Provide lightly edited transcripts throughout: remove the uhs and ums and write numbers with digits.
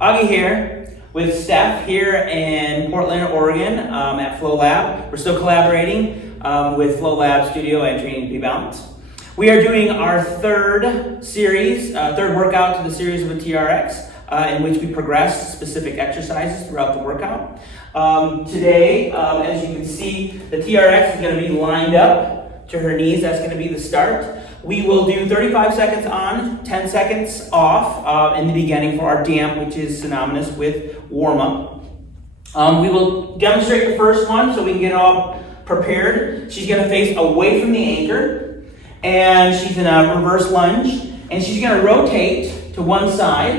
Augie here with Steph here in Portland, Oregon at Flow Lab. We're still collaborating with Flow Lab Studio and Training P Balance. We are doing our third workout to the series of a TRX in which we progress specific exercises throughout the workout. Today, as you can see, the TRX is going to be lined up to her knees. That's going to be the start. We will do 35 seconds on, 10 seconds off in the beginning for our damp, which is synonymous with warm-up. We will demonstrate the first one so we can get it all prepared. She's going to face away from the anchor, and she's in a reverse lunge, and she's going to rotate to one side,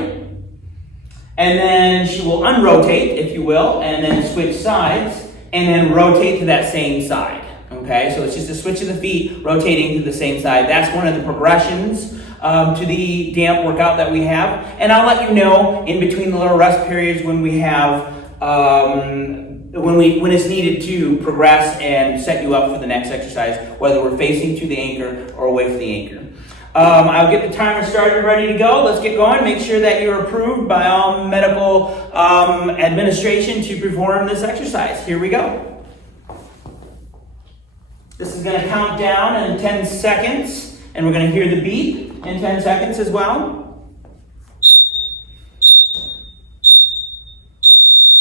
and then she will unrotate, if you will, and then switch sides, and then rotate to that same side. Okay, so it's just a switch of the feet, rotating to the same side. That's one of the progressions to the damp workout that we have. And I'll let you know in between the little rest periods when we have, when it's needed to progress and set you up for the next exercise, whether we're facing to the anchor or away from the anchor. I'll get the timer started, ready to go. Let's get going. Make sure that you're approved by all medical administration to perform this exercise. Here we go. This is going to count down in 10 seconds, and we're going to hear the beep in 10 seconds as well.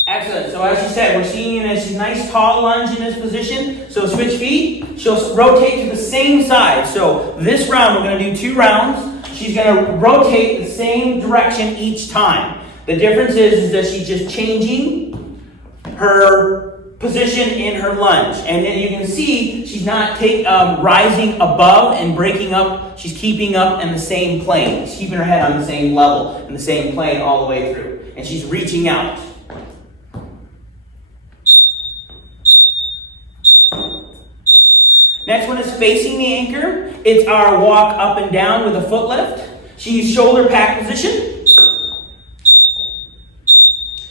Excellent. So as you said, we're seeing this nice tall lunge in this position. So switch feet. She'll rotate to the same side. So this round, we're going to do 2 rounds. She's going to rotate the same direction each time. The difference is that she's just changing her position in her lunge, and then you can see she's not rising above and breaking up. She's keeping up in the same plane. She's keeping her head on the same level, in the same plane all the way through, and she's reaching out. Next one is facing the anchor. It's our walk up and down with a foot lift. She's shoulder pack position.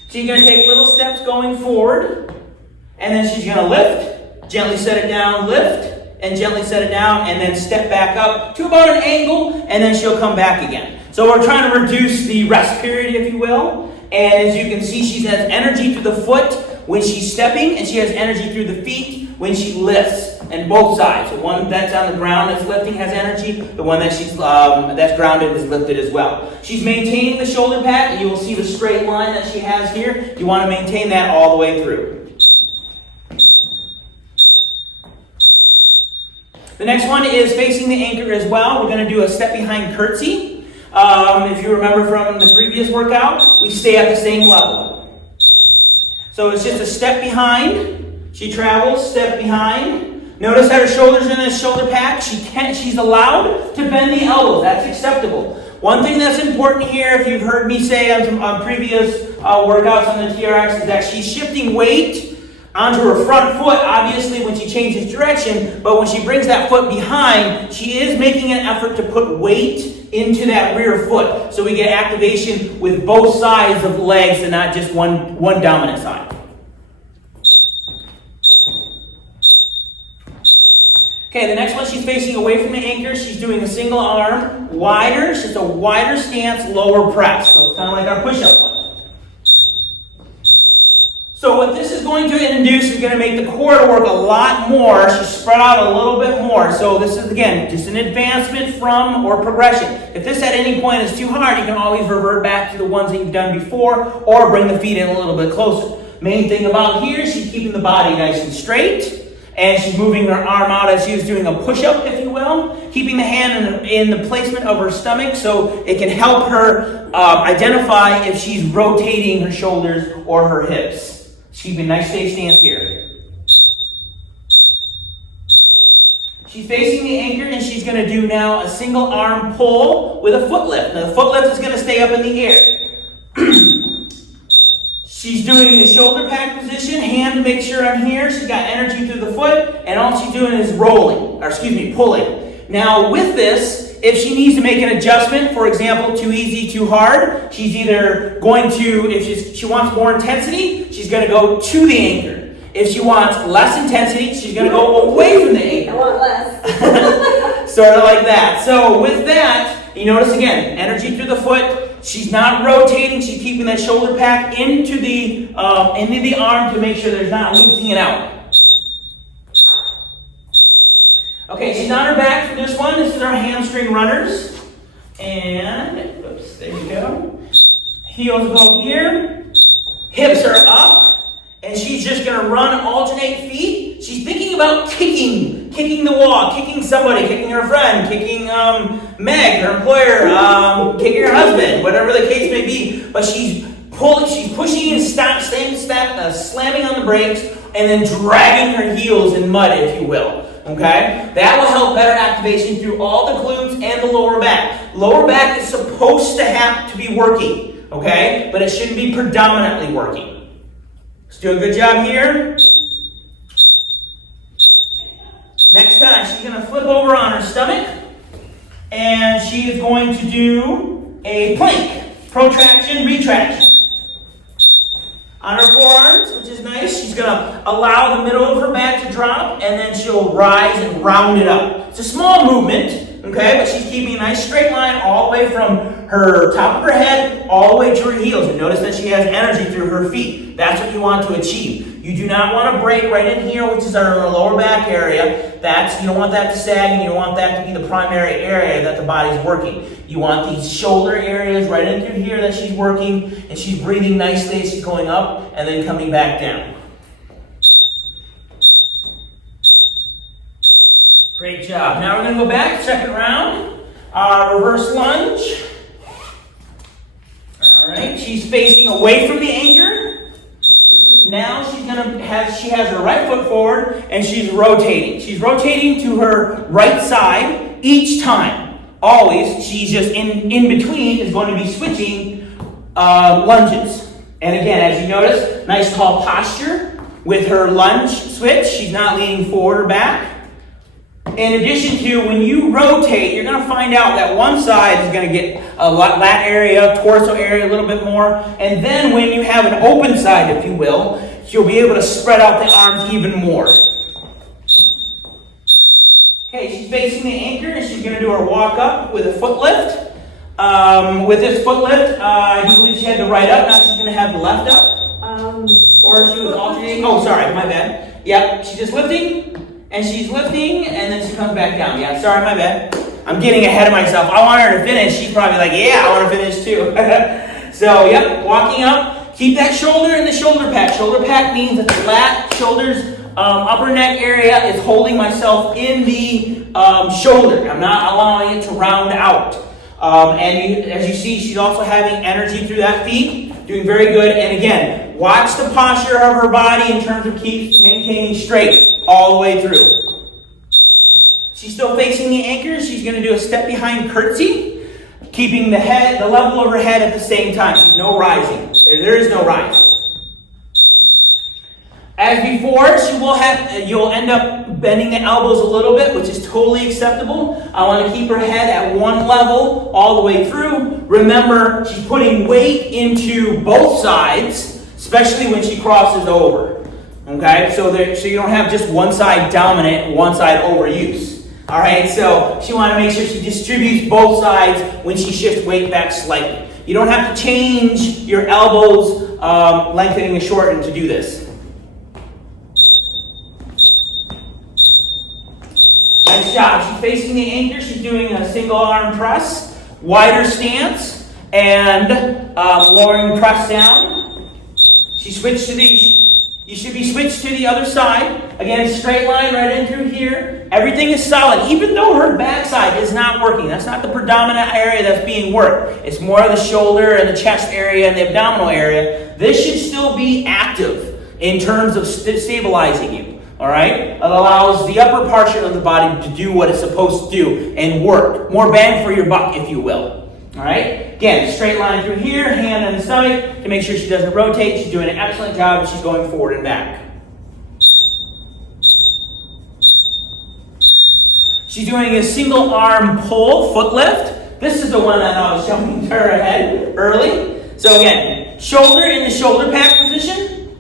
She's going to take little steps going forward. And then she's going to lift, gently set it down, lift, and gently set it down, and then step back up to about an angle, and then she'll come back again. So we're trying to reduce the rest period, if you will. And as you can see, she has energy through the foot when she's stepping, and she has energy through the feet when she lifts, and both sides. The one that's on the ground that's lifting has energy. The one that she's that's grounded is lifted as well. She's maintaining the shoulder pad, and you will see the straight line that she has here. You want to maintain that all the way through. The next one is facing the anchor as well. We're going to do a step behind curtsy. If you remember from the previous workout, we stay at the same level. So it's just a step behind. She travels, step behind. Notice that her shoulders are in this shoulder pack. She's allowed to bend the elbows. That's acceptable. One thing that's important here, if you've heard me say on previous workouts on the TRX, is that she's shifting weight onto her front foot, obviously, when she changes direction, but when she brings that foot behind, she is making an effort to put weight into that rear foot. So we get activation with both sides of the legs and not just one dominant side. Okay, the next one, she's facing away from the anchor. She's doing a single arm, wider. It's just a wider stance, lower press. So it's kind of like our push-up one. So what this is going to induce is going to make the core work a lot more. She's spread out a little bit more. So this is, again, just an advancement from or progression. If this at any point is too hard, you can always revert back to the ones that you've done before or bring the feet in a little bit closer. Main thing about here, she's keeping the body nice and straight. And she's moving her arm out as she was doing a push-up, if you will. Keeping the hand in the placement of her stomach so it can help her identify if she's rotating her shoulders or her hips. Keep a nice safe stance here. She's facing the anchor, and she's going to do now a single arm pull with a foot lift. Now the foot lift is going to stay up in the air. She's doing the shoulder pack position, hand to make sure I'm here. She's got energy through the foot, and all she's doing is pulling. Now with this, if she needs to make an adjustment, for example, too easy, too hard, she's either going to, if she wants more intensity, she's going to go to the anchor. If she wants less intensity, she's going to go away from the anchor. I want less. Sort of like that. So with that, you notice again, energy through the foot, She's not rotating. She's keeping that shoulder pack into the arm to make sure there's not losing it out. Okay, she's on her back for this one. This is our hamstring runners. And, oops, there you go. Heels go here. Hips are up. And she's just going to run alternate feet. She's thinking about kicking the wall, kicking somebody, kicking her friend, kicking Meg, her employer, kicking her husband, whatever the case may be. But she's pushing and slamming on the brakes, and then dragging her heels in mud, if you will. Okay? That will help better activation through all the glutes and the lower back. Lower back is supposed to have to be working, okay? But it shouldn't be predominantly working. Let's do a good job here. Next time, she's going to flip over on her stomach, and she is going to do a plank, protraction, retraction. On her forearms, which is nice, she's going to allow the middle of her back to drop, and then she'll rise and round it up. It's a small movement, okay, but she's keeping a nice straight line all the way from her top of her head all the way to her heels. And notice that she has energy through her feet. That's what you want to achieve. You do not want to break right in here, which is our lower back area. You don't want that to sag, and you don't want that to be the primary area that the body's working. You want these shoulder areas right in through here that she's working, and she's breathing nicely as she's going up and then coming back down. Great job. Now we're going to go back, second round. Reverse lunge. All right, she's facing away from the anchor. Now she has her right foot forward, and she's rotating. She's rotating to her right side each time. Always, she's just in between is going to be switching lunges. And again, as you notice, nice tall posture with her lunge switch. She's not leaning forward or back. In addition to, when you rotate, you're going to find out that one side is going to get a lat area, torso area a little bit more. And then when you have an open side, if you will, you'll be able to spread out the arms even more. Okay, she's facing the anchor, and she's going to do her walk up with a foot lift. With this foot lift, I do believe she had the right up. Now she's going to have the left up. Or she was alternating. Oh, sorry, my bad. Yep, she's just lifting. And she's lifting, and then she comes back down. Yeah, sorry, my bad. I'm getting ahead of myself. I want her to finish. She's probably like, yeah, I want to finish too. So, yep, walking up. Keep that shoulder in the shoulder pack. Shoulder pack means that the lat, shoulders, upper neck area is holding myself in the shoulder. I'm not allowing it to round out. As you see, she's also having energy through that feet. Doing very good. And again, watch the posture of her body in terms of maintaining straight all the way through. She's still facing the anchor. She's going to do a step behind curtsy, keeping the level of her head at the same time. No rising. There is no rise. As before, you'll end up bending the elbows a little bit, which is totally acceptable. I want to keep her head at one level all the way through. Remember, she's putting weight into both sides, especially when she crosses over. Okay, so you don't have just one side dominant, one side overuse. All right, so she wants to make sure she distributes both sides when she shifts weight back slightly. You don't have to change your elbows lengthening and shortening to do this. Nice job. She's facing the anchor. She's doing a single arm press, wider stance, and lowering the press down. She switched to you should be switched to the other side. Again, straight line right in through here. Everything is solid, even though her backside is not working. That's not the predominant area that's being worked. It's more of the shoulder and the chest area and the abdominal area. This should still be active in terms of stabilizing you. All right? It allows the upper portion of the body to do what it's supposed to do and work. More bang for your buck, if you will. All right? Again, straight line through here, hand on the stomach to make sure she doesn't rotate. She's doing an excellent job. She's going forward and back. She's doing a single arm pull, foot lift. This is the one that I was showing to her head early. So again, shoulder in the shoulder pack position.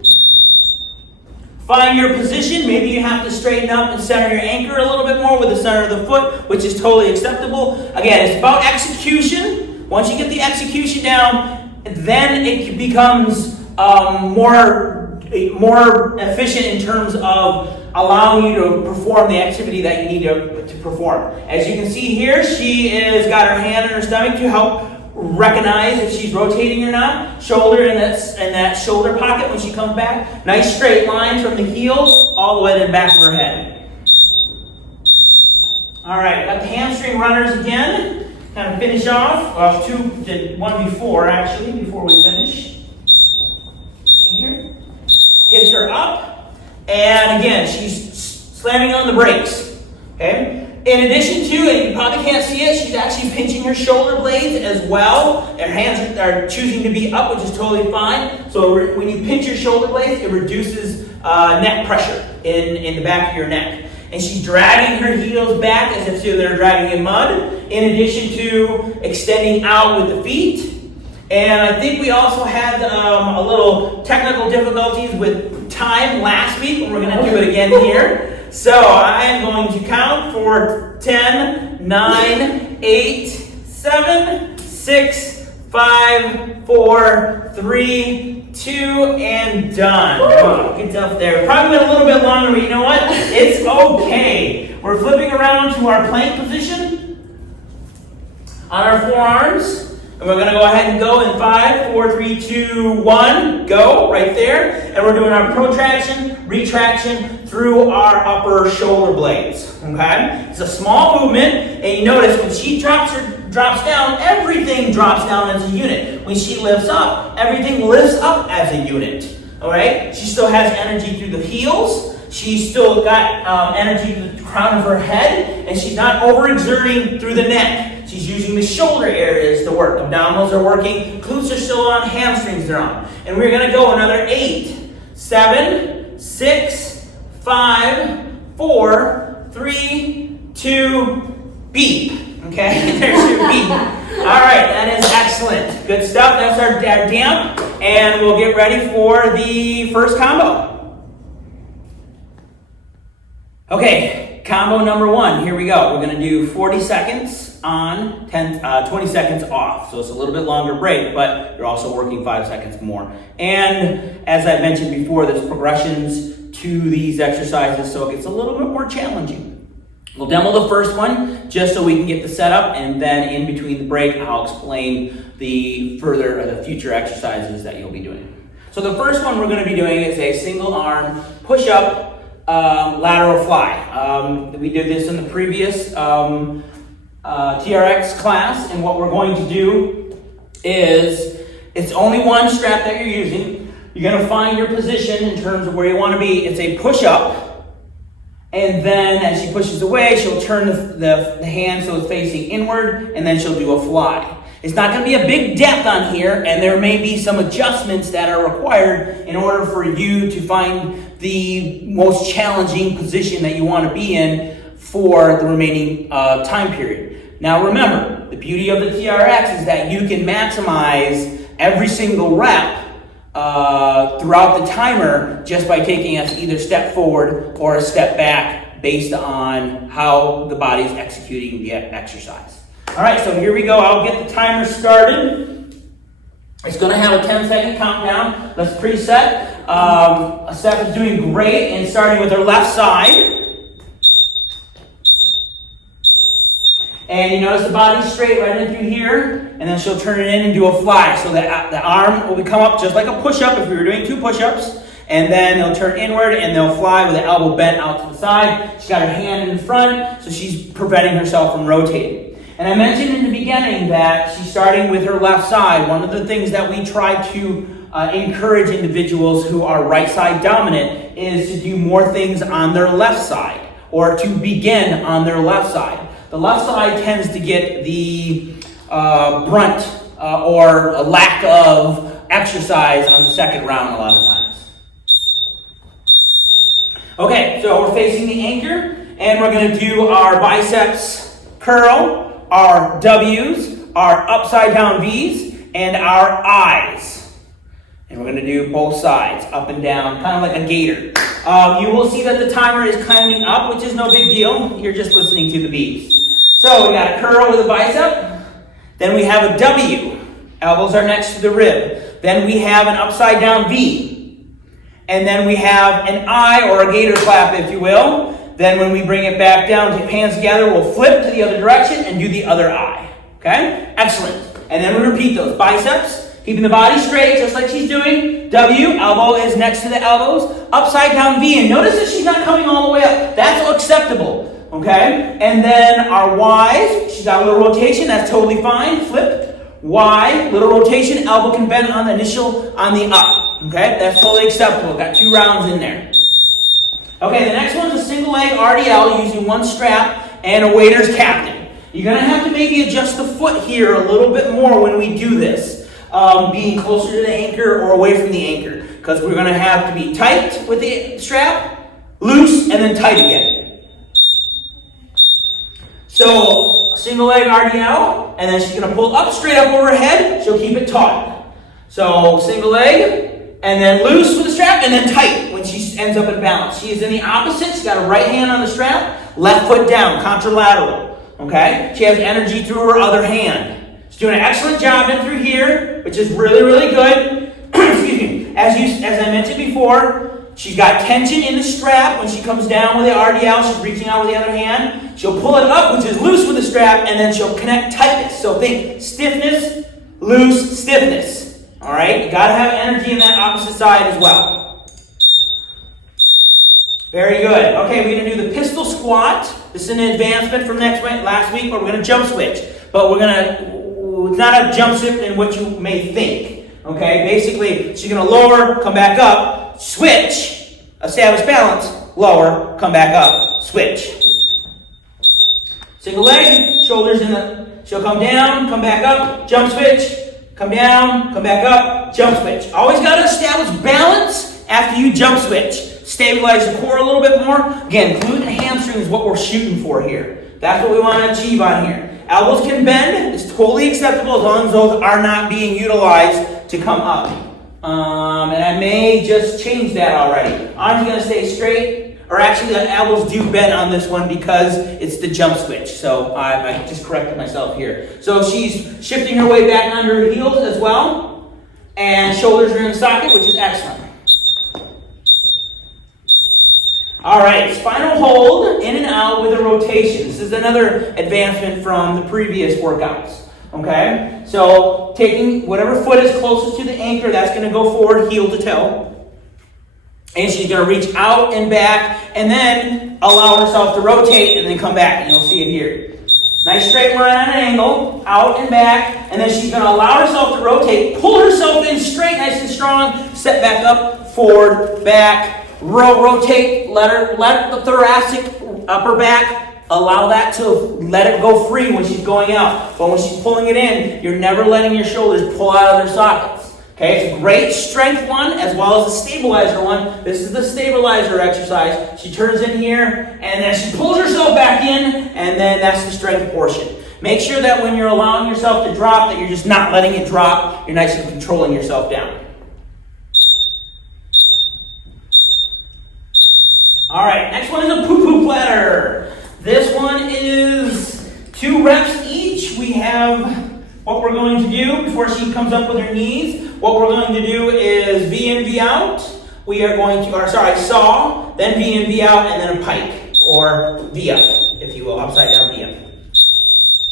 Find your position. Maybe you have to straighten up and center your anchor a little bit more with the center of the foot, which is totally acceptable. Again, it's about execution Once you get the execution down, then it becomes more efficient in terms of allowing you to perform the activity that you need to perform. As you can see here, she is got her hand on her stomach to help recognize if she's rotating or not. Shoulder in that shoulder pocket when she comes back. Nice straight lines from the heels all the way to the back of her head. All right, got the hamstring runners again. Kind of finish off. Well, one before actually, before we finish. Here. Hips are up. And again, she's slamming on the brakes. Okay? In addition to, and you probably can't see it, she's actually pinching her shoulder blades as well. Her hands are choosing to be up, which is totally fine. So when you pinch your shoulder blades, it reduces neck pressure in the back of your neck. And she's dragging her heels back as if they're dragging in mud, in addition to extending out with the feet. And I think we also had a little technical difficulties with time last week, and we're going to do it again here. So I am going to count for 10, 9, 8, 7, 6, 5, 4, 3, 2, and done. Oh, good stuff there. Probably went a little bit longer, but you know what? It's okay. We're flipping around to our plank position on our forearms. And we're going to go ahead and go in 5, 4, 3, 2, 1. Go right there. And we're doing our protraction, retraction through our upper shoulder blades. Okay? It's a small movement. And you notice when she drops down, everything drops down as a unit. When she lifts up, everything lifts up as a unit. All right? She still has energy through the heels. She's still got energy through the crown of her head. And she's not overexerting through the neck. She's using the shoulder areas to work. Abdominals are working. Glutes are still on. Hamstrings are on. And we're going to go another 8, 7, 6, 5, 4, 3, 2, beep. Okay? There's your beep. All right. That is excellent. Good stuff. That's our damp. And we'll get ready for the first combo. Okay. Combo number 1. Here we go. We're going to do 40 seconds on, 20 seconds off. So it's a little bit longer break, but you're also working 5 seconds more. And as I mentioned before, there's progressions to these exercises, so it gets a little bit more challenging. We'll demo the first one just so we can get the setup, and then in between the break, I'll explain the future exercises that you'll be doing. So the first one we're going to be doing is a single arm push-up lateral fly. We did this in the previous TRX class, and what we're going to do is, it's only one strap that you're using. You're going to find your position in terms of where you want to be. It's a push-up, and then as she pushes away, she'll turn the hand so it's facing inward, and then she'll do a fly. It's not going to be a big depth on here, and there may be some adjustments that are required in order for you to find the most challenging position that you want to be in for the remaining time period. Now remember, the beauty of the TRX is that you can maximize every single rep throughout the timer just by taking us either step forward or a step back based on how the body is executing the exercise. All right, so here we go. I'll get the timer started. It's going to have a 10-second countdown. Let's preset. Steph is doing great and starting with her left side. And you notice the body's straight right in through here, and then she'll turn it in and do a fly. So that the arm will come up just like a push-up if we were doing 2 push-ups, and then they'll turn inward and they'll fly with the elbow bent out to the side. She's got her hand in front, so she's preventing herself from rotating. And I mentioned in the beginning that she's starting with her left side. One of the things that we try to encourage individuals who are right side dominant is to do more things on their left side, or to begin on their left side. The left side tends to get the brunt or a lack of exercise on the second round a lot of times. Okay, so we're facing the anchor, and we're going to do our biceps curl, our W's, our upside down V's, and our I's. And we're going to do both sides, up and down, kind of like a gator. You will see that the timer is climbing up, which is no big deal. You're just listening to the beats. So we got a curl with a bicep, Then we have a W. Elbows are next to the rib. Then we have an upside down V. And then we have an I, or a gator clap, if you will. Then when we bring it back down, take hands together, we'll flip to the other direction and do the other I. Okay? Excellent. And then we repeat those. Biceps, keeping the body straight, just like she's doing. W, elbow is next to the elbows. Upside down V. And notice that she's not coming all the way up. That's acceptable. Okay? And then our Ys, she's got a little rotation. That's totally fine. Flip. Y, little rotation. Elbow can bend on the initial, on the up. Okay? That's totally acceptable. Got 2 rounds in there. Okay, the next one's a single leg RDL using 1 strap and a waiter's captain. You're going to have to maybe adjust the foot here a little bit more when we do this, being closer to the anchor or away from the anchor, because we're going to have to be tight with the strap, loose, and then tight again. So, single leg RDL, and then she's going to pull up straight up over her head. She'll keep it taut. So, single leg, and then loose with the strap, and then tight when she ends up in balance. She is in the opposite. She's got her right hand on the strap, left foot down, contralateral. Okay? She has energy through her other hand. She's doing an excellent job in through here, which is really, really good. Excuse me. As I mentioned before, she's got tension in the strap. When she comes down with the RDL, she's reaching out with the other hand. She'll pull it up, which is loose with the strap, and then she'll connect tightness. So think stiffness, loose, stiffness. All right, you gotta have energy in that opposite side as well. Very good. Okay, we're gonna do the pistol squat. This is an advancement from last week, where we're gonna jump switch. But it's not a jump switch in what you may think. Okay, basically, she's gonna lower, come back up, switch, establish balance, lower, come back up, switch. Single leg, shoulders she'll come down, come back up, jump switch. Come down, come back up, jump switch. Always got to establish balance after you jump switch. Stabilize the core a little bit more. Again, glute and hamstring is what we're shooting for here. That's what we want to achieve on here. Elbows can bend. It's totally acceptable as long as those are not being utilized to come up. And I may just change that already. Arms are going to stay straight. Or actually, the elbows do bend on this one because it's the jump switch. So I just corrected myself here. So she's shifting her way back under her heels as well. And shoulders are in the socket, which is excellent. All right, spinal hold, in and out with a rotation. This is another advancement from the previous workouts. Okay? So taking whatever foot is closest to the anchor, that's going to go forward, heel to toe. And she's going to reach out and back, and then allow herself to rotate, and then come back, and you'll see it here. Nice straight line on an angle, out and back, and then she's going to allow herself to rotate, pull herself in straight, nice and strong, step back up, forward, back, rotate, let the thoracic upper back, allow that to let it go free when she's going out. But when she's pulling it in, you're never letting your shoulders pull out of their sockets. Okay, it's a great strength one as well as a stabilizer one. This is the stabilizer exercise. She turns in here, and then she pulls herself back in, and then that's the strength portion. Make sure that when you're allowing yourself to drop, that you're just not letting it drop. You're nice and controlling yourself down. All right, next one is a poo-poo platter. This one is 2 reps each. We have what we're going to do before she comes up with her knees. What we're going to do is V in, V out. We are going to, saw, then V in, V out, and then a pike, or V up, if you will, upside down V up.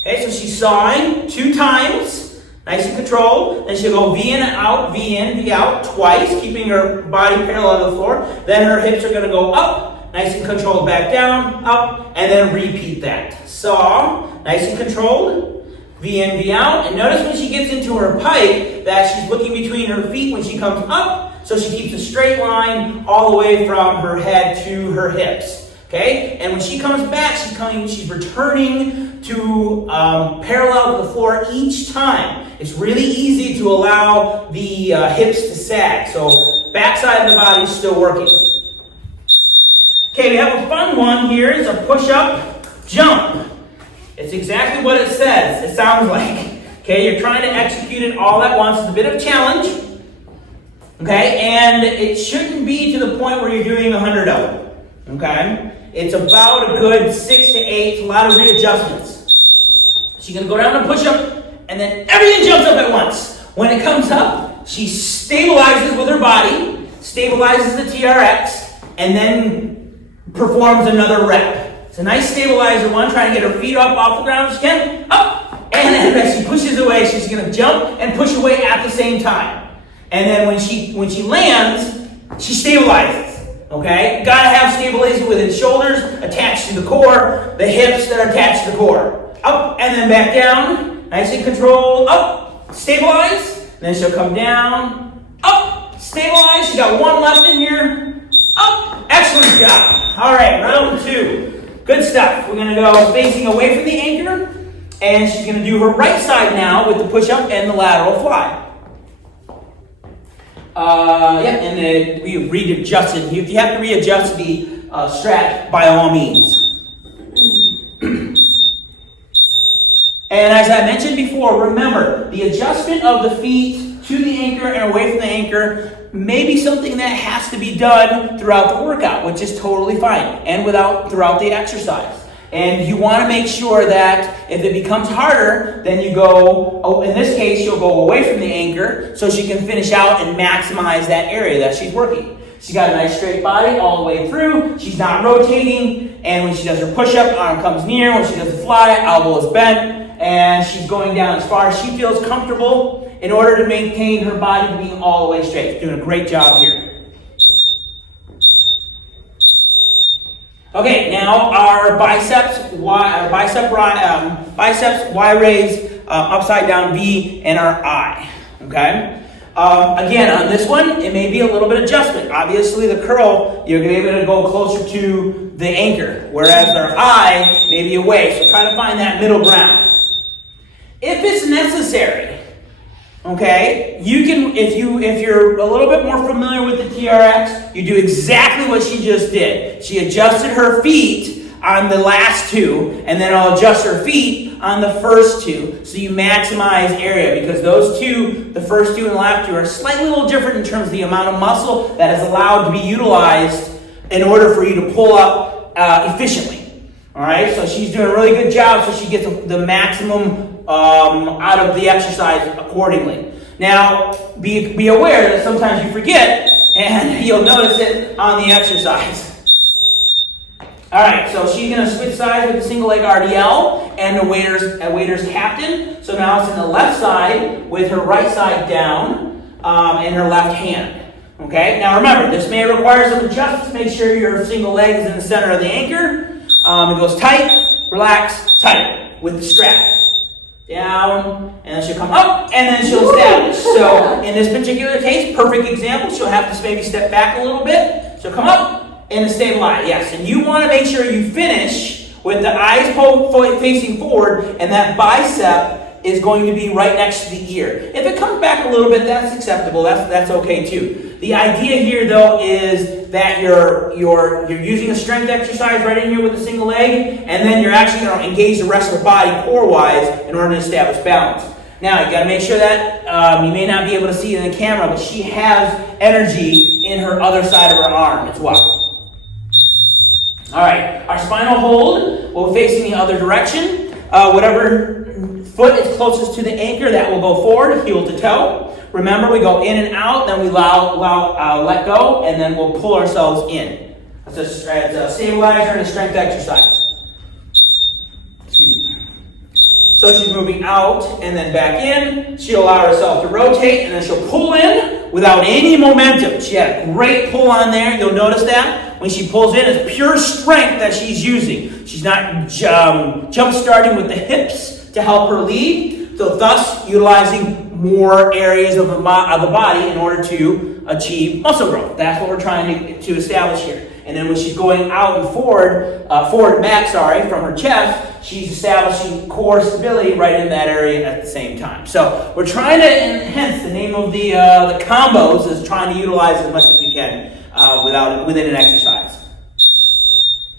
Okay, so she's sawing 2 times, nice and controlled. Then she'll go V in, V out twice, keeping her body parallel to the floor. Then her hips are going to go up, nice and controlled, back down, up, and then repeat that. Saw, nice and controlled. V in, V out, and notice when she gets into her pike that she's looking between her feet when she comes up, so she keeps a straight line all the way from her head to her hips. Okay, and when she comes back, she's returning to parallel to the floor each time. It's really easy to allow the hips to sag, so backside of the body is still working. Okay, we have a fun one here. It's a push-up jump. It's exactly what it says. It sounds like. Okay, you're trying to execute it all at once. It's a bit of a challenge. Okay, and it shouldn't be to the point where you're doing 100 of them. Okay, it's about a good 6 to 8. A lot of readjustments. She's going to go down and push up and then everything jumps up at once. When it comes up, she stabilizes with her body, stabilizes the TRX, and then performs another rep. It's a nice stabilizer one, trying to get her feet up off the ground if she can. Up! And then as she pushes away, she's going to jump and push away at the same time. And then when she lands, she stabilizes. Okay? Gotta have stabilization with its shoulders attached to the core, the hips that are attached to the core. Up and then back down. Nice and control. Up. Stabilize. Then she'll come down. Up. Stabilize. She got one left in here. Up. Excellent job. All right, round 2. Good stuff. We're going to go facing away from the anchor. And she's going to do her right side now with the push-up and the lateral fly. And then we readjusted. If you have to readjust the strap, by all means. And as I mentioned before, remember, the adjustment of the feet to the anchor and away from the anchor may be something that has to be done throughout the workout, which is totally fine, and throughout the exercise. And you want to make sure that if it becomes harder, then you go, in this case, she'll go away from the anchor so she can finish out and maximize that area that she's working. She's got a nice straight body all the way through. She's not rotating. And when she does her push-up, arm comes near. When she does the fly, elbow is bent. And she's going down as far as she feels comfortable in order to maintain her body being all the way straight. She's doing a great job here. Okay, now our biceps Y raise, upside down V, and our I. Okay. Again, on this one, it may be a little bit of adjustment. Obviously, the curl, you're going to be able to go closer to the anchor, whereas our I may be away. So try to find that middle ground. If it's necessary, okay, you can, if you're a little bit more familiar with the TRX, you do exactly what she just did. She adjusted her feet on the last 2, and then I'll adjust her feet on the first 2, so you maximize area, because those 2, the first 2 and the last 2, are slightly a little different in terms of the amount of muscle that is allowed to be utilized in order for you to pull up efficiently. All right, so she's doing a really good job, so she gets the maximum out of the exercise accordingly. Now, be aware that sometimes you forget, and you'll notice it on the exercise. All right, so she's going to switch sides with the single leg RDL and the waiter's captain. So now it's in the left side with her right side down and her left hand. Okay, now remember, this may require some adjustments. Make sure your single leg is in the center of the anchor. It goes tight, relax, tight with the strap. Down, and then she'll come up, and then she'll establish. So in this particular case, perfect example, she'll have to maybe step back a little bit. She'll come up and stabilize. Yes, and you want to make sure you finish with the eyes facing forward, and that bicep is going to be right next to the ear. If it comes back a little bit, that's acceptable. That's okay too. The idea here, though, is that you're using a strength exercise right in here with a single leg, and then you're actually going to engage the rest of the body core-wise in order to establish balance. Now, you got to make sure that you may not be able to see it in the camera, but she has energy in her other side of her arm as well. All right, our spinal hold will facing the other direction. Whatever foot is closest to the anchor, that will go forward, heel to toe. Remember, we go in and out, then we let go, and then we'll pull ourselves in. It's a stabilizer and a strength exercise. Excuse me. So she's moving out and then back in. She'll allow herself to rotate, and then she'll pull in without any momentum. She had a great pull on there. You'll notice that. When she pulls in, it's pure strength that she's using. She's not jump starting with the hips to help her lead, so thus utilizing more areas of the body in order to achieve muscle growth. That's what we're trying to establish here. And then when she's going out and forward and back, from her chest, she's establishing core stability right in that area at the same time. So we're trying to, hence the name of the combos is trying to utilize as much as you can within an exercise.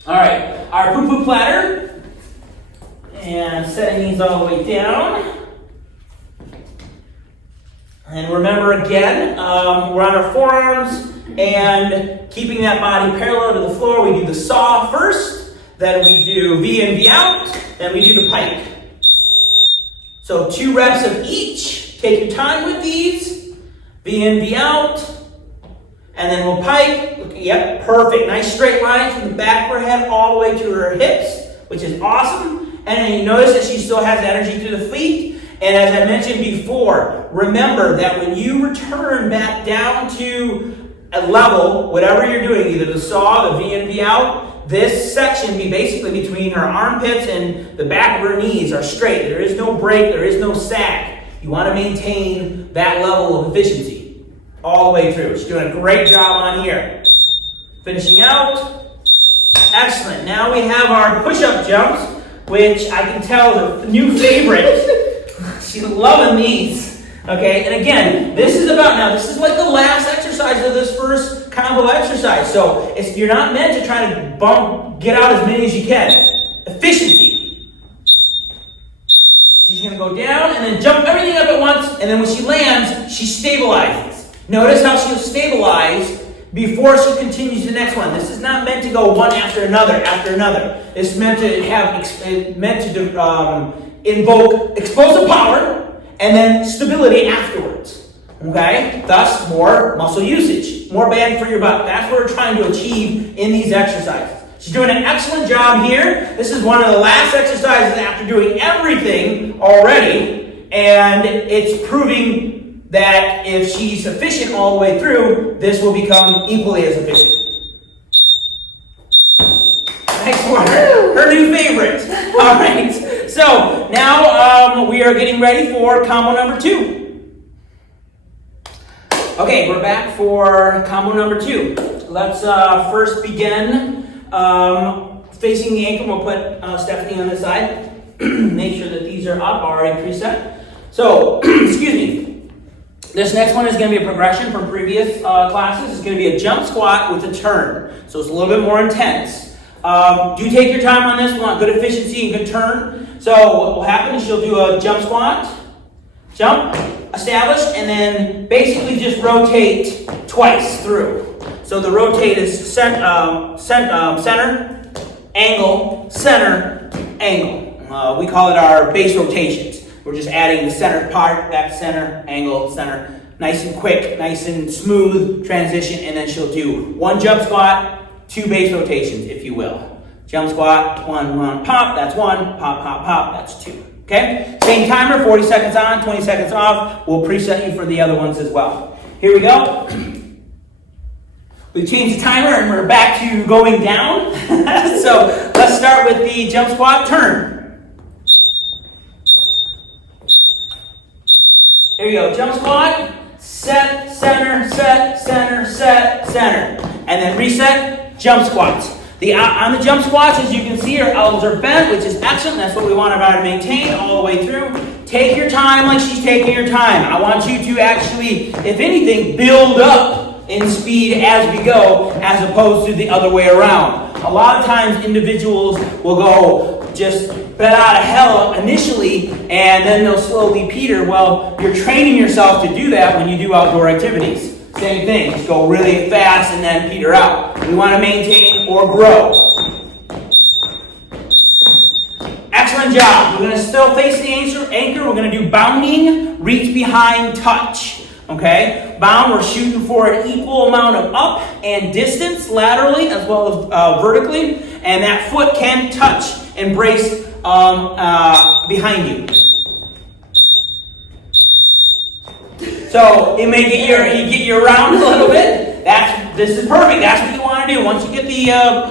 All right, our poo-poo platter, and setting these all the way down. And remember again, we're on our forearms and keeping that body parallel to the floor. We do the saw first, then we do V in, V out, then we do the pike. So 2 reps of each. Take your time with these. V in, V out. And then we'll pike. Yep, perfect. Nice straight line from the back of her head all the way to her hips, which is awesome. And then you notice that she still has energy through the feet. And as I mentioned before, remember that when you return back down to a level, whatever you're doing, either the saw, the V in, V out, this section be basically between her armpits and the back of her knees are straight. There is no break, there is no sag. You want to maintain that level of efficiency all the way through. She's doing a great job on here. Finishing out. Excellent. Now we have our push-up jumps, which I can tell is a new favorite. She's loving these. Okay, and again, this is like the last exercise of this first combo exercise. So you're not meant to try to get out as many as you can. Efficiency. She's going to go down and then jump everything up at once, and then when she lands, she stabilizes. Notice how she'll stabilize before she continues to the next one. This is not meant to go one after another after another. It's meant to invoke explosive power and then stability afterwards. Okay? Thus, more muscle usage, more bang for your buck. That's what we're trying to achieve in these exercises. She's doing an excellent job here. This is one of the last exercises after doing everything already, and it's proving that if she's efficient all the way through, this will become equally as efficient. Next one, her new favorite. All right, so now we are getting ready for combo number 2. Okay, we're back for combo number 2. Let's first begin facing the ankle. We'll put Stefanie on this side. Make sure that these are up, already preset. So, excuse me. This next one is going to be a progression from previous classes. It's going to be a jump squat with a turn. So it's a little bit more intense. Do take your time on this. We want good efficiency and good turn. So what will happen is she'll do a jump squat, jump, establish, and then basically just rotate twice through. So the rotate is center, angle, center, angle. We call it our base rotations. We're just adding the center part, back to center, angle, center. Nice and quick, nice and smooth transition, and then she'll do 1 jump squat, 2 base rotations, if you will. Jump squat, 1, pop, that's 1, pop, pop, pop, that's 2. Okay? Same timer, 40 seconds on, 20 seconds off. We'll preset you for the other ones as well. Here we go. We've changed the timer and we're back to going down. So let's start with the jump squat turn. Here we go, jump squat, set, center, set, center, set, center. And then reset, jump squats. On the jump squats, as you can see, our elbows are bent, which is excellent. That's what we want to maintain all the way through. Take your time like she's taking her time. I want you to actually, if anything, build up in speed as we go, as opposed to the other way around. A lot of times individuals will go just bent out of hell initially, and then they'll slowly peter. Well, you're training yourself to do that when you do outdoor activities. Same thing, just go really fast and then peter out. We want to maintain or grow. Excellent job. We're going to still face the anchor. We're going to do bounding, reach behind, touch. Okay? Bound, we're shooting for an equal amount of up and distance laterally as well as vertically. And that foot can touch and brace behind you. So it may get you around a little bit. This is perfect. That's what you want to do. Once you get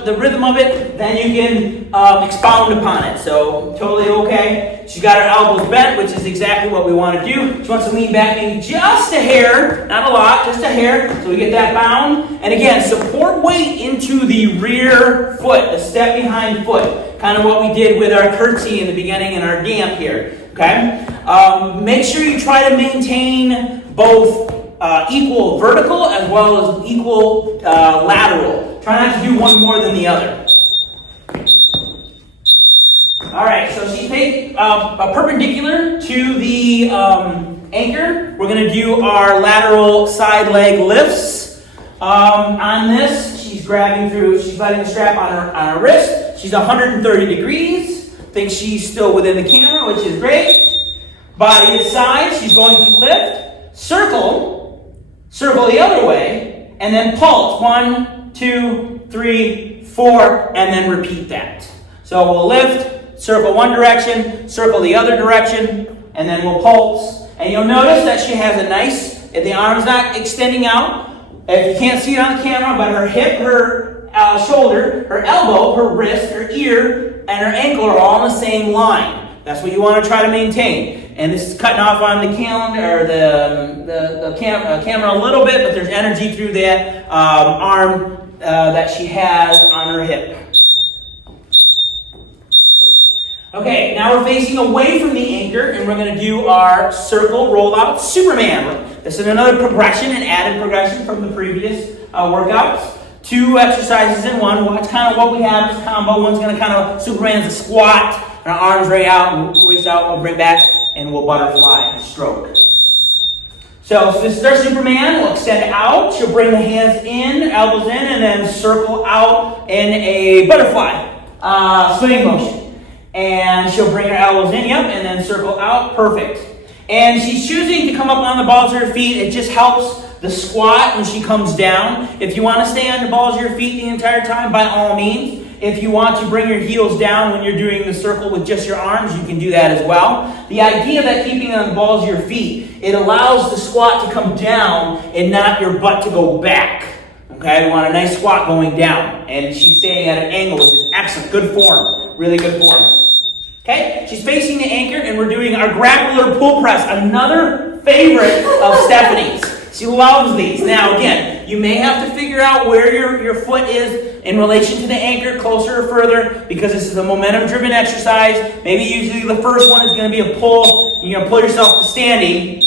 the rhythm of it, then you can expound upon it. So totally okay. She's got her elbows bent, which is exactly what we want to do. She wants to lean back maybe just a hair, not a lot, just a hair. So we get that bound. And again, support weight into the rear foot, the step behind foot. Kind of what we did with our curtsy in the beginning and our damp here. Okay? Make sure you try to maintain both equal vertical as well as equal lateral. Try not to do one more than the other. All right, so she takes a perpendicular to the anchor. We're going to do our lateral side leg lifts. On this, she's letting the strap on her wrist. She's 130 degrees. Thinks she's still within the camera, which is great. Body is side. She's going to lift, circle the other way, and then pulse. 1, 2, 3, 4, and then repeat that. So we'll lift, circle one direction, circle the other direction, and then we'll pulse. And you'll notice that she has a nice, the arm's not extending out. If you can't see it on the camera, but her hip, her shoulder, her elbow, her wrist, her ear, and her ankle are all in the same line. That's what you want to try to maintain. And this is cutting off on the calendar, or the camera a little bit, but there's energy through that arm that she has on her hip. Okay, now we're facing away from the anchor, and we're going to do our circle rollout Superman. This is another progression, an added progression from the previous workouts. 2 exercises in one. Watch kind of what we have as a combo. One's going to kind of, Superman's a squat, and our arms right out, and race out, we'll bring back, and we'll butterfly and stroke. So this is our Superman. We'll extend out. She'll bring the hands in, elbows in, and then circle out in a butterfly swimming motion. And she'll bring her elbows in, yep, and then circle out. Perfect. And she's choosing to come up on the balls of her feet. It just helps the squat when she comes down. If you want to stay on the balls of your feet the entire time, by all means. If you want to bring your heels down when you're doing the circle with just your arms, you can do that as well. The idea that keeping on the balls of your feet, it allows the squat to come down and not your butt to go back. Okay, we want a nice squat going down. And she's staying at an angle, which is excellent. Good form. Really good form. Okay, she's facing the anchor, and we're doing our grappler pull press, another favorite of Stefanie's. She loves these. Now, again, you may have to figure out where your foot is in relation to the anchor, closer or further, because this is a momentum-driven exercise. Maybe usually the first one is going to be a pull. You're going to pull yourself to standing,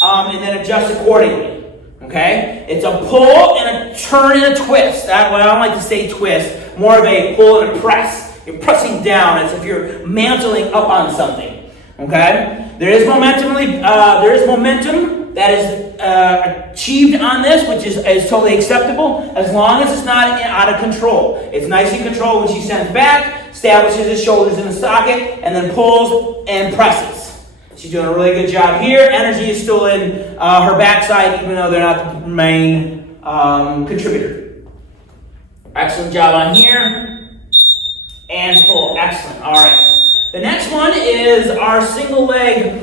and then adjust accordingly. Okay? It's a pull and a turn and a twist. Well, I don't like to say twist. More of a pull and a press. You're pressing down as if you're mantling up on something. Okay? There is momentum that is achieved on this, which is totally acceptable, as long as it's not out of control. It's nice and controlled when she sends back, establishes his shoulders in the socket, and then pulls and presses. She's doing a really good job here. Energy is still in her backside, even though they're not the main contributor. Excellent job on here. And pull. Excellent. All right. The next one is our single leg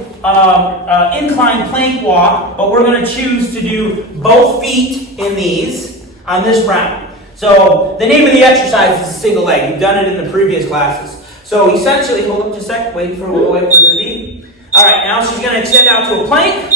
incline plank walk, but we're going to choose to do both feet in these on this round. So the name of the exercise is a single leg. You've done it in the previous classes. So essentially, hold up just a sec. Wait for it to be. All right. Now she's going to extend out to a plank.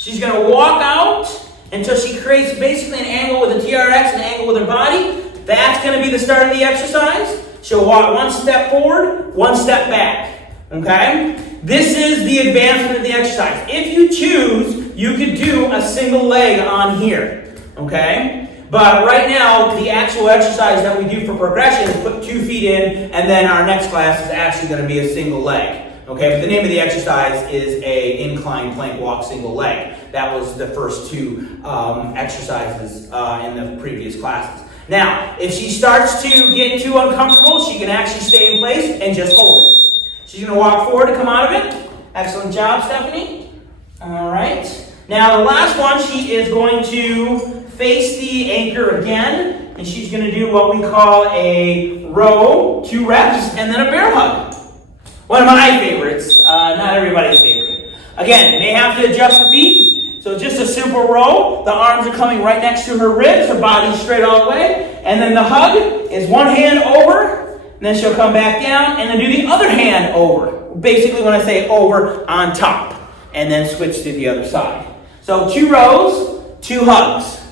She's going to walk out until she creates basically an angle with a TRX, an angle with her body. That's going to be the start of the exercise. She'll walk one step forward, one step back. Okay? This is the advancement of the exercise. If you choose, you could do a single leg on here. Okay? But right now, the actual exercise that we do for progression is put 2 feet in, and then our next class is actually going to be a single leg. Okay? But the name of the exercise is a incline plank walk single leg. That was the first 2 exercises in the previous classes. Now, if she starts to get too uncomfortable, she can actually stay in place and just hold it. She's going to walk forward to come out of it. Excellent job, Stefanie. All right. Now, the last one, she is going to face the anchor again, and she's going to do what we call a row, 2 reps, and then a bear hug. One of my favorites, not everybody's favorite. Again, may have to adjust the feet. So just a simple row. The arms are coming right next to her ribs. Her body's straight all the way. And then the hug is one hand over. And then she'll come back down and then do the other hand over. Basically, when I say over, on top. And then switch to the other side. So 2 rows, 2 hugs.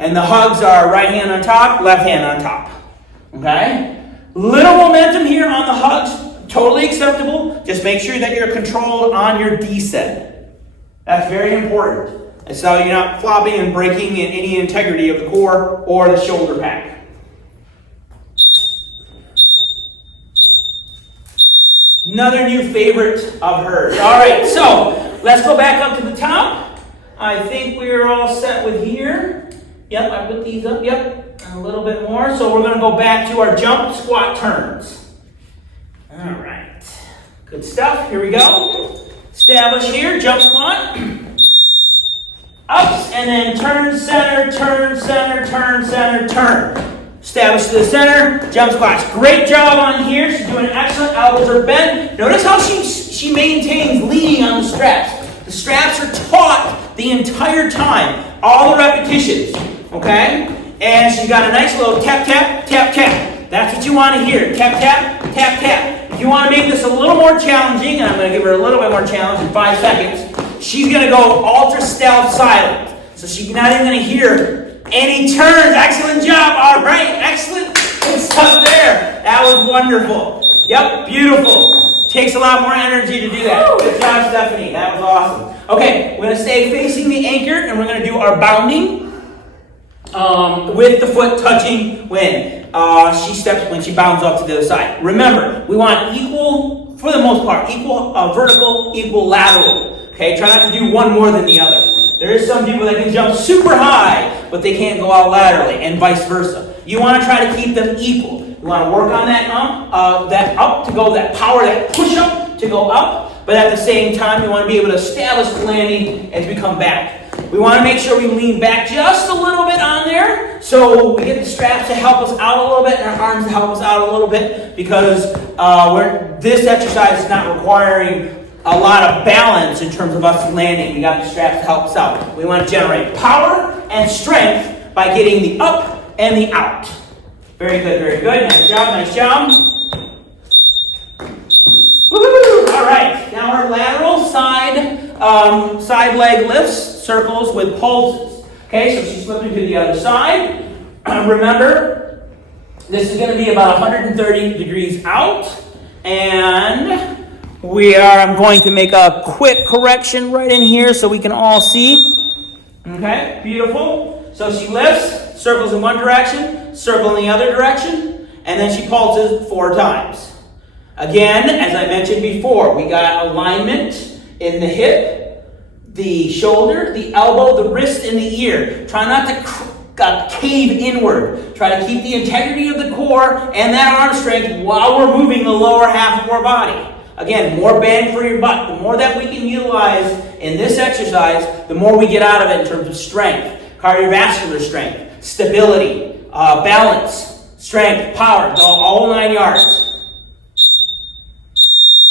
And the hugs are right hand on top, left hand on top. Okay? Little momentum here on the hugs. Totally acceptable. Just make sure that you're controlled on your descent. That's very important. And so you're not flopping and breaking in any integrity of the core or the shoulder pack. Another new favorite of hers. All right, so let's go back up to the top. I think we're all set with here. Yep, I put these up. Yep, a little bit more. So we're going to go back to our jump, squat, turns. All right. Good stuff. Here we go. Establish here, jump squat. Ups, and then turn, center, turn, center, turn, center, turn. Establish to the center, jump squats. Great job on here. She's doing excellent. Elbows are bent. Notice how she maintains leaning on the straps. The straps are taut the entire time. All the repetitions. Okay? And she's got a nice little tap, tap, tap, tap. That's what you want to hear. Tap, tap, tap, tap. If you want to make this a little more challenging, and I'm going to give her a little bit more challenge in 5 seconds, she's going to go ultra stealth silent. So she's not even going to hear any turns. Excellent job. All right. Excellent. Good stuff there. That was wonderful. Yep. Beautiful. Takes a lot more energy to do that. Good job, Stefanie. That was awesome. Okay. We're going to stay facing the anchor, and we're going to do our bounding with the foot touching when she bounds up to the other side. Remember, we want equal, for the most part, equal vertical, equal lateral. Okay, try not to do one more than the other. There is some people that can jump super high, but they can't go out laterally, and vice versa. You want to try to keep them equal. You want to work on that up to go, that power, that push up to go up, but at the same time, you want to be able to establish the landing as we come back. We want to make sure we lean back just a little bit on there, so we get the straps to help us out a little bit and our arms to help us out a little bit, because this exercise is not requiring a lot of balance in terms of us landing. We got the straps to help us out. We want to generate power and strength by getting the up and the out. Very good, very good. Nice job, nice job. Woo-hoo! All right, now our lateral side leg lifts, circles with pulses. Okay, so she's flipping to the other side. Remember, this is going to be about 130 degrees out, and I'm going to make a quick correction right in here so we can all see. Okay, beautiful. So she lifts, circles in one direction, circle in the other direction, and then she pulses 4 times. Again, as I mentioned before, we got alignment in the hip, the shoulder, the elbow, the wrist, and the ear. Try not to cave inward. Try to keep the integrity of the core and that arm strength while we're moving the lower half of our body. Again, more bang for your butt. The more that we can utilize in this exercise, the more we get out of it in terms of strength, cardiovascular strength, stability, balance, strength, power, all 9 yards.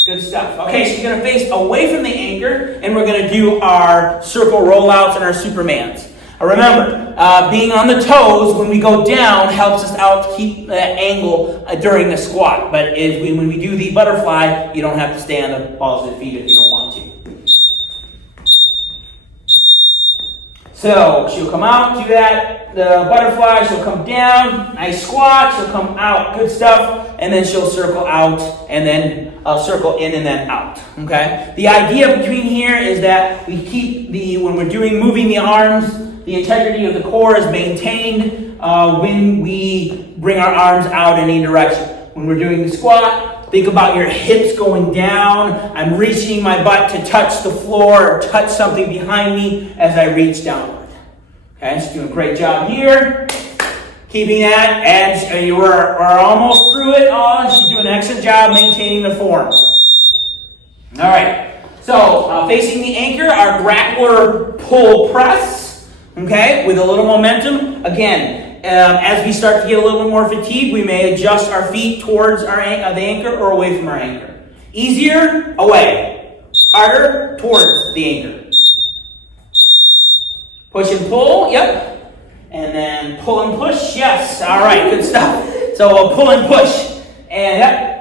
Good stuff. Okay, she's going to face away from the anchor, and we're going to do our circle rollouts and our Supermans. Remember, being on the toes when we go down helps us out to keep that angle during the squat. But when we do the butterfly, you don't have to stay on the balls of the feet if you don't want to. So she'll come out, do that, the butterfly, she'll come down, nice squat, she'll come out, good stuff, and then she'll circle out, and then circle in and then out, okay? The idea between here is that we keep when we're moving the arms, the integrity of the core is maintained when we bring our arms out in any direction. When we're doing the squat, think about your hips going down. I'm reaching my butt to touch the floor or touch something behind me as I reach downward. Okay, she's doing a great job here. Keeping that, and we're almost through it all. She's doing an excellent job maintaining the form. All right, so facing the anchor, our grappler pull press, okay, with a little momentum. Again, as we start to get a little bit more fatigued, we may adjust our feet towards the anchor or away from our anchor. Easier, away. Harder, towards the anchor. Push and pull, yep. And then pull and push, yes. All right, good stuff. So we'll pull and push. And yep.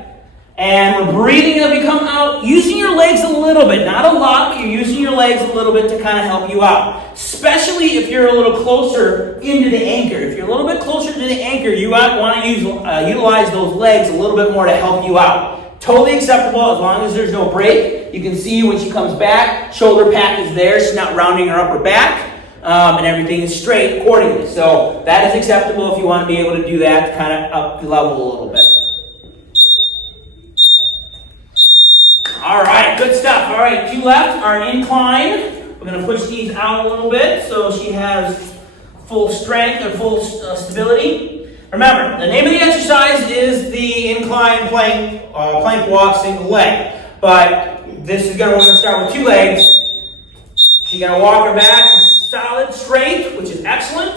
And we're breathing as we come out, using your legs a little bit, not a lot, but you're using your legs a little bit to kind of help you out. Especially if you're a little closer into the anchor. If you're a little bit closer to the anchor, you want to utilize those legs a little bit more to help you out. Totally acceptable as long as there's no break. You can see when she comes back, shoulder pack is there. She's not rounding her upper back. And everything is straight accordingly. So that is acceptable if you want to be able to do that to kind of up the level a little bit. All right, good stuff. All right, 2 left, our incline. We're going to push these out a little bit so she has full strength or full stability. Remember, the name of the exercise is the incline plank walk single leg. But we're gonna start with 2 legs. She's gonna walk her back solid straight, which is excellent.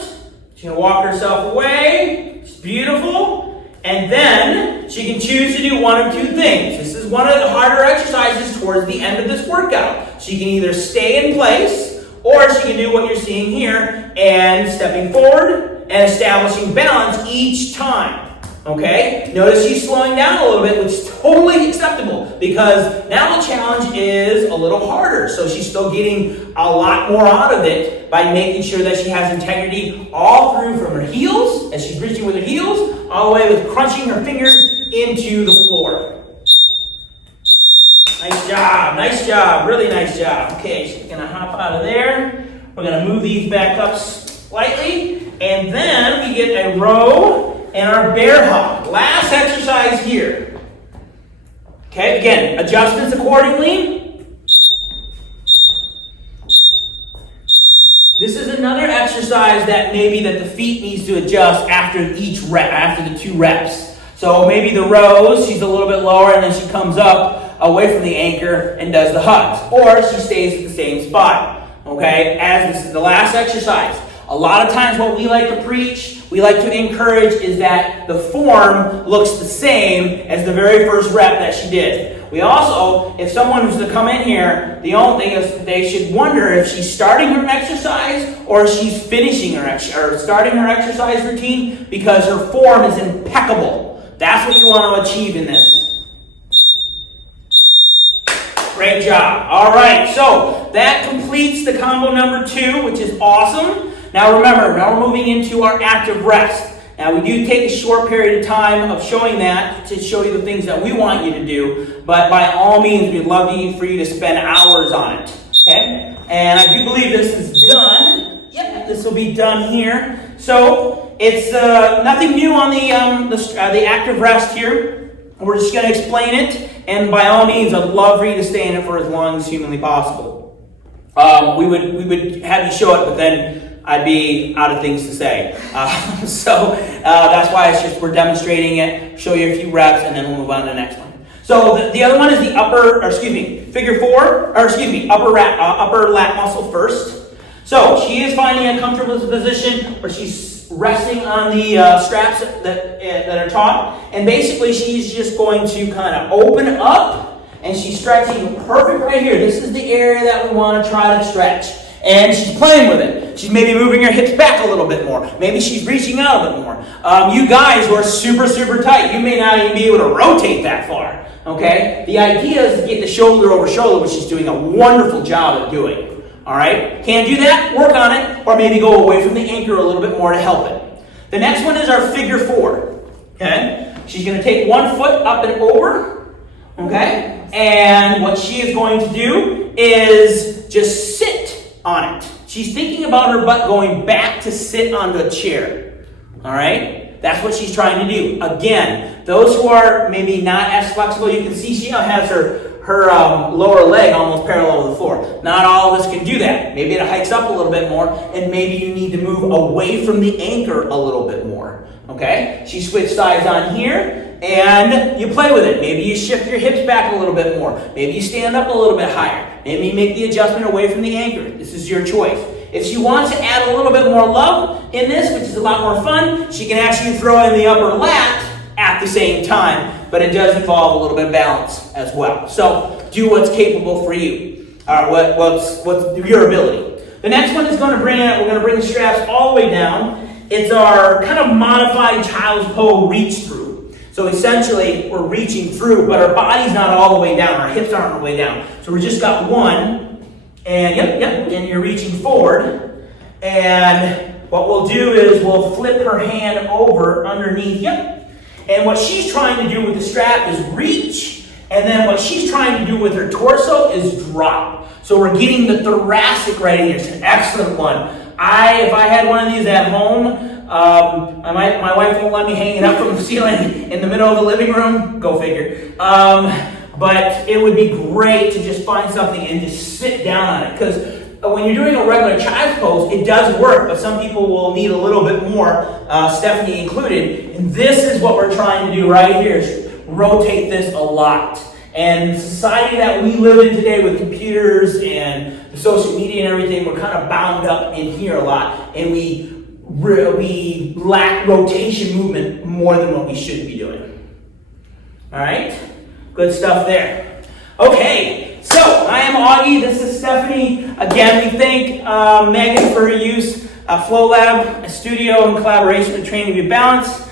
She's gonna walk herself away. It's beautiful. And then she can choose to do one of 2 things. This is one of the harder exercises towards the end of this workout. She can either stay in place, or she can do what you're seeing here, and stepping forward and establishing balance each time. Okay? Notice she's slowing down a little bit, which is totally acceptable, because now the challenge is a little harder. So she's still getting a lot more out of it by making sure that she has integrity all through, from her heels, as she's reaching with her heels, all the way with crunching her fingers into the floor. Nice job, really nice job. Okay, she's gonna hop out of there. We're gonna move these back up slightly, and then we get a row and our bear hug. Last exercise here. Okay, again, adjustments accordingly. This is another exercise that maybe that the feet needs to adjust after each rep, after the 2 reps. So maybe the rows, she's a little bit lower, and then she comes up away from the anchor and does the hugs. Or she stays at the same spot. Okay, as this is the last exercise. A lot of times what we like to preach, we like to encourage, is that the form looks the same as the very first rep that she did. We also, if someone was to come in here, the only thing is they should wonder if she's starting her exercise or she's finishing her or starting her exercise routine, because her form is impeccable. That's what you want to achieve in this. Great job. All right, so that completes the combo number 2, which is awesome. Now remember, now we're moving into our active rest. Now we do take a short period of time of showing that to show you the things that we want you to do, but by all means, we'd love for you to spend hours on it. Okay? And I do believe this is done. Yep, this will be done here. So it's nothing new on the active rest here. We're just going to explain it, and by all means, I'd love for you to stay in it for as long as humanly possible. We would have you show it, but then I'd be out of things to say. So that's why it's just we're demonstrating it, show you a few reps, and then we'll move on to the next one. So the other one is the figure 4, upper lat muscle first. So she is finding a comfortable position where she's resting on the straps that are taut, and basically she's just going to kind of open up, and she's stretching perfect right here. This is the area that we want to try to stretch. And she's playing with it. She's maybe moving her hips back a little bit more. Maybe she's reaching out a bit more. You guys who are super, super tight, you may not even be able to rotate that far. Okay? The idea is to get the shoulder over shoulder, which she's doing a wonderful job at doing. All right? Can't do that? Work on it. Or maybe go away from the anchor a little bit more to help it. The next one is our figure 4. Okay? She's going to take one foot up and over. Okay? And what she is going to do is just sit on it. She's thinking about her butt going back to sit on the chair. All right? That's what she's trying to do. Again, those who are maybe not as flexible, you can see she has her lower leg almost parallel with the floor. Not all of us can do that. Maybe it hikes up a little bit more, and maybe you need to move away from the anchor a little bit more. Okay? She switched sides on here, and you play with it. Maybe you shift your hips back a little bit more. Maybe you stand up a little bit higher. Maybe you make the adjustment away from the anchor. This is your choice. If she wants to add a little bit more love in this, which is a lot more fun, she can actually throw in the upper lat at the same time, but it does involve a little bit of balance as well. So do what's capable for you. What's your ability. The next one is we're going to bring the straps all the way down. It's our kind of modified child's pose reach through. So essentially, we're reaching through, but our body's not all the way down. Our hips aren't all the way down. So we just got one, and and you're reaching forward. And what we'll do is we'll flip her hand over underneath, and what she's trying to do with the strap is reach, and then what she's trying to do with her torso is drop. So we're getting the thoracic right in here. It's an excellent one. If I had one of these at home, my wife won't let me hang it up from the ceiling in the middle of the living room. Go figure. But it would be great to just find something and just sit down on it. Because when you're doing a regular child's pose, it does work, but some people will need a little bit more, Stefanie included. And this is what we're trying to do right here, is rotate this a lot. And the society that we live in today with computers and the social media and everything, we're kind of bound up in here a lot. And we lack rotation movement more than what we should be doing. All right? Good stuff there. Okay, so I am Augie. This is Stefanie. Again, we thank Megan for her use of Flow Lab, a studio in collaboration with Training View Balance.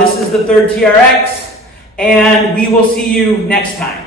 This is the third TRX, and we will see you next time.